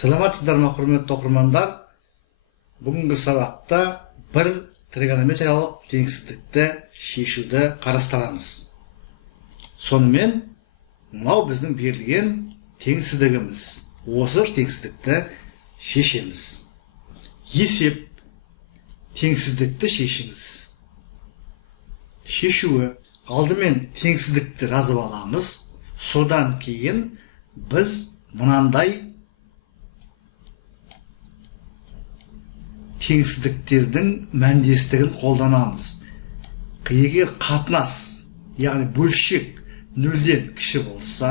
Саламатсыздар ма, құрметті оқырмандар? Бүгінгі сабақта бір тригонометриялық теңсіздікті шешуді қарастырамыз. Сонымен, мынау біздің берілген теңсіздігіміз. Осы теңсіздікті шешеміз. Есеп теңсіздікті шешіңіз. Шешуі алдымен теңсіздікті жазып аламыз. Содан кейін біз мынандай теңсіздіктердің мәндестігін қолданамыз. Егер қатынас, яғни бөлшек нөлден кіші болса,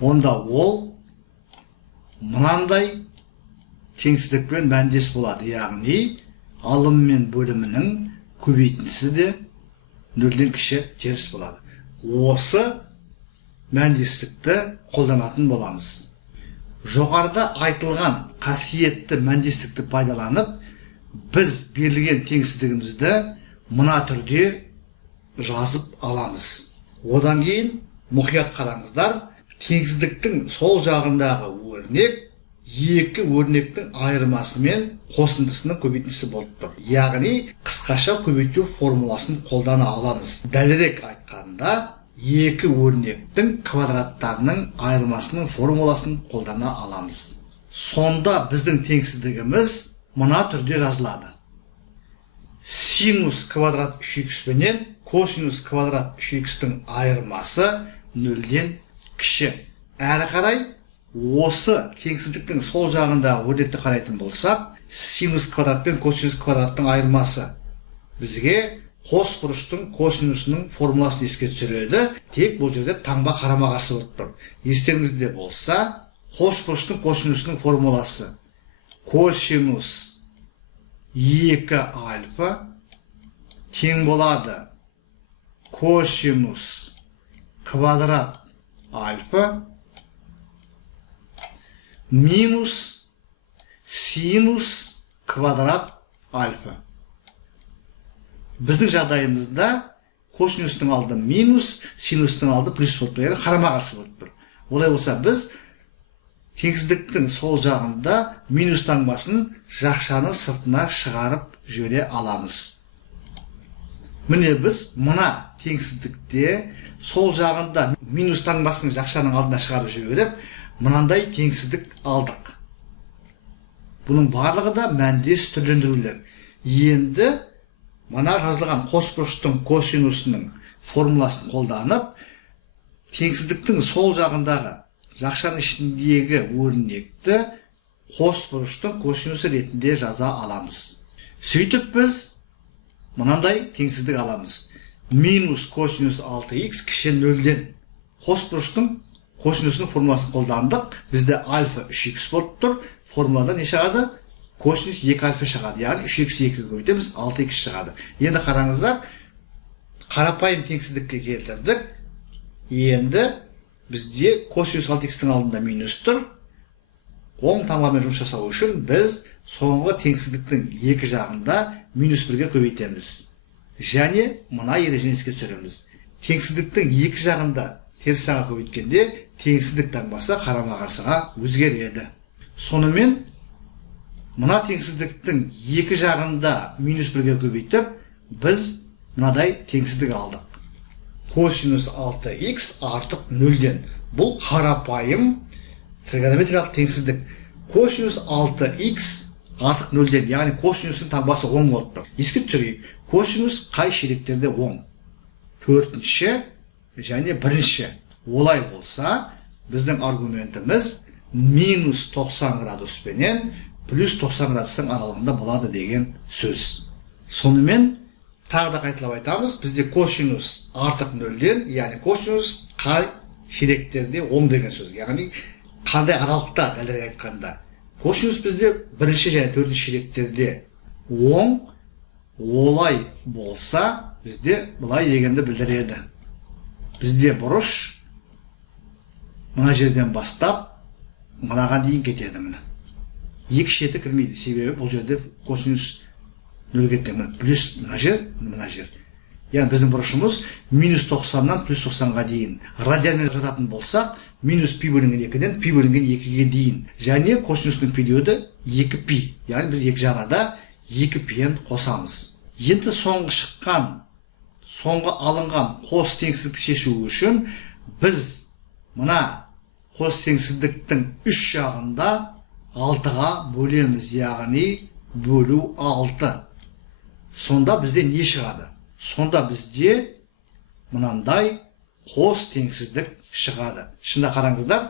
онда ол мынандай теңсіздікпен мәндес болады. Яғни алым мен бөлімінің көбейтіндісі де нөлден кіші теріс болады. Осы мәндестікті қолданатын боламыз. Жоғарыда айтылған қасиетті мәндестікті пайдаланып, біз берілген теңсіздігімізді мына түрде жазып аламыз. Одан кейін мұқият қараңыздар, теңсіздіктің сол жағындағы өрнек екі өрнектің айырмасы мен қосындысының көбейтіндісі болып тұр. Яғни қысқаша көбейту формуласын қолдана аламыз. Дәлірек айтқанда, екі өрнектің квадраттарының айырмасының формуласын қолдана аламыз. Сонда біздің теңсіздігіміз мына түрде жазылады. Синус квадрат 3х пенен косинус квадрат 3х-тің айырмасы нөлден кіші. Әрі қарай осы теңсіздіктің сол жағында өрнекті қарайтын болсақ, синус квадрат пен косинус квадраттың айырмасы бізге қос бұрыштың косинусының формуласын еске түсіреді. Тек бұл жерде таңба қарама-қарсы болып тұр. Естеріңізде болса, қос бұрыштың косинусының формуласы косинус 2 альфа тең болады косинус квадрат альфа минус синус квадрат альфа. Біздің жағдайымызда косинустың алды минус, синустың алды плюс болып тұр, қарама-қарсы болып тұр. Олай болса, біз теңсіздіктің сол жағында минус таңбасын жақшаның сыртына шығарып жібере аламыз. Міне біз мына теңсіздікте сол жағында минус таңбасын жақшаның алдына шығарып жіберіп, мынандай теңсіздік алдық. Бұның барлығы да мәндес түрлендірулер. Енді мына жазылған қос бұрыштың косинусының формуласын қолданып, теңсіздіктің сол жағындағы жақшаның ішіндегі өрнекті қос бұрыштың косинусы ретінде жаза аламыз. Сөйтіп біз мынандай теңсіздік аламыз. Минус косинус 6х кіші нөлден. Қос бұрыштың косинусының формуласын қолдандық. Бізде альфа 3х болып тұр. Формулада не шығады? Косинус 2 альфа шығады. Яғни 3х 2 көбейтеміз, 6х шығады. Енді қараңыздар, қарапайым теңсіздікке келтірдік. Енді бізде косинус 6х-тің алдында минус тұр. Оң таңбамен жұмыс жасау үшін біз соңғы теңсіздіктің екі жағында минус 1-ге көбейтеміз. Және мына ережені еске түсіреміз. Теңсіздіктің екі жағында теріс санға көбейткенде теңсіздік таңбасы қарама-қарсыға өзгереді. Сонымен мына теңсіздіктің екі жағында минус 1-ге көбейтіп, біз мынадай теңсіздік алдық. Косинус 6х артық нөлден. Бұл қарапайым тригонометриялық теңсіздік. Косинус 6х артық нөлден, яғни косинустың таңбасы оң болып тұр. Еске түсірейік, косинус қай ширектерде оң? 4-ші және 1-ші. Олай болса, біздің аргументіміз минус 90 градус пенен плюс 90 градустың аралығында болады деген сөз. Сонымен, тағы да қайталап айтамыз, бізде косинус артық нөлден, яғни косинус қай ширектерде оң деген сөз. Яғни, қандай аралықта дәлірек айтқанда. Косинус бізде 1-ші және 4-ші ширектерде оң, олай болса, бізде бұлай дегенді білдіреді. Бізде бұрыш мына жерден бастап, мынаға дейін кетеді міне. Екі шеті кірмейді, себебі бұл жерде косинус нөлге тең. Плюс мына жер, мына жер. Яғни біздің бұрышымыз минус 90-нан плюс 90-ға дейін. Радианмен жазатын болсақ, минус пи бөлінген 2-ден пи бөлінген 2-ге дейін. Және косинустың периоды 2π. Яғни біз екі жағада 2π-ін қосамыз. Енді соңғы алынған қос теңсіздікті шешу үшін біз мына қос теңсіздіктің үш жағында 6-ға бөлеміз, яғни бөлу 6. Сонда бізде не шығады? Сонда бізде мынандай қос теңсіздік шығады. Шында қараңыздар,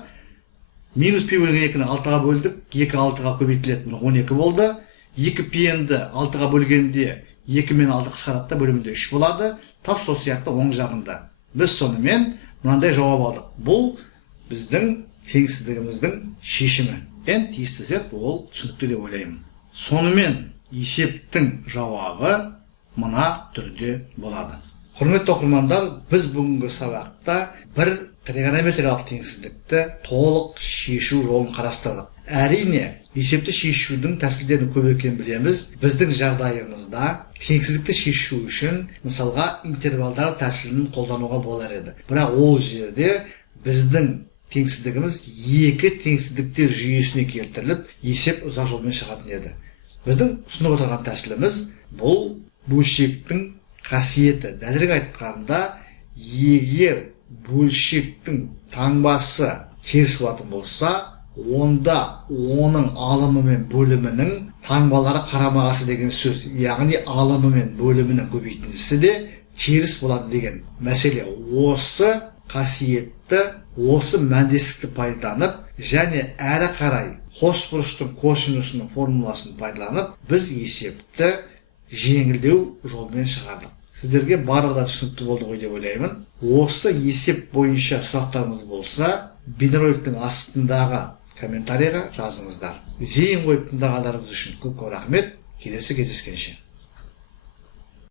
минус пи бөлінген 2-ні 6-ға бөлдік, 2 6-ға көбейтіледі, 12 болды. 2π-ді 6-ға бөлгенде 2 мен 6 қысқарады, бөлімінде 3 болады. Тап сол сияқты оң жағында. Біз сонымен мынандай жауап алдық. Бұл біздің теңсіздігіміздің шешімі. Тиісті зерт ол түсінікті деп ойлаймын. Сонымен есептің жауабы мына түрде болады. Құрметті оқырмандар, біз бүгінгі сабақта бір тригонометриялық теңсіздікті толық шешу жолын қарастырдық. Әрине, есепті шешудің тәсілдерін көп екенін білеміз. Біздің жағдайымызда теңсіздікті шешу үшін мысалға интервалдар тәсілін қолдануға болар еді. Бірақ ол жерде біздің теңсіздігіміз екі теңсіздіктер жүйесіне келтіріліп, есеп ұзақ жолмен шығатын еді. Біздің ұсынып отырған тәсіліміз бұл бөлшектің қасиеті. Дәлірек айтқанда, егер бөлшектің таңбасы теріс болатын болса, онда оның алымы мен бөлімінің таңбалары қарама-қарсы деген сөз. Яғни алымы мен бөлімінің көбейтіндісі де теріс болады деген мәселе. Осы қасиетті, осы мәндестікті пайдаланып, және әрі қарай қос бұрыштың косинусының формуласын пайдаланып, біз есепті жеңілдеу жолмен шығардық. Сіздерге барлығы түсінікті болды ғой деп ойлаймын. Осы есеп бойынша сұрақтарыңыз болса, бейнероликтің астындағы комментарийға жазыңыздар. Зейін қойып тыңдағандарыңыз үшін көп рахмет. Келесі кездескенше.